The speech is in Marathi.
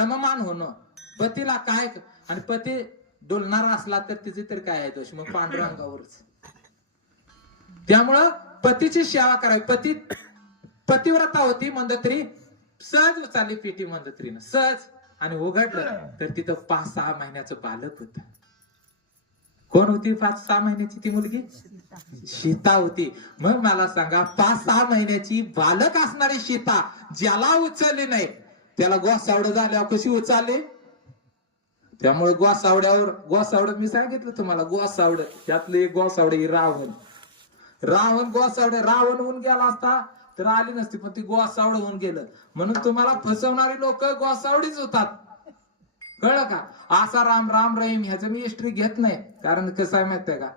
भ्रममान होणं, पतीला काय, आणि पती डोलणारा असला तर तिचे तर काय आहे दोष, मग पांडुरंगावरच. त्यामुळं पतीची सेवा करावी. पतिव्रता होती मंदोदरी, सहज उचलली पेटी मंदोदरीनं, सहज, आणि उघडलं तर तिथं 5-6 महिन्याचं बालक होत. कोण होती 5-6 महिन्याची ती मुलगी? सीता होती. मग मला सांगा, 5-6 महिन्याची बालक असणारी सीता ज्याला उचलली नाही त्याला गोसावड झाल्यावर कशी उचलली? त्यामुळे गोसावड मी सांगितलं तुम्हाला, गोसावड त्यातलं एक गोसावड ही रावण गोसावड. रावण होऊन गेला असता तर आली नसती, पण ती गोसावड होऊन गेलं. म्हणून तुम्हाला फसवणारी लोक गोसावडीच होतात, कळलं का? असा राम राम रहीम ह्याचं मी हिस्ट्री घेत नाही, कारण कसं आहे माहितीये का,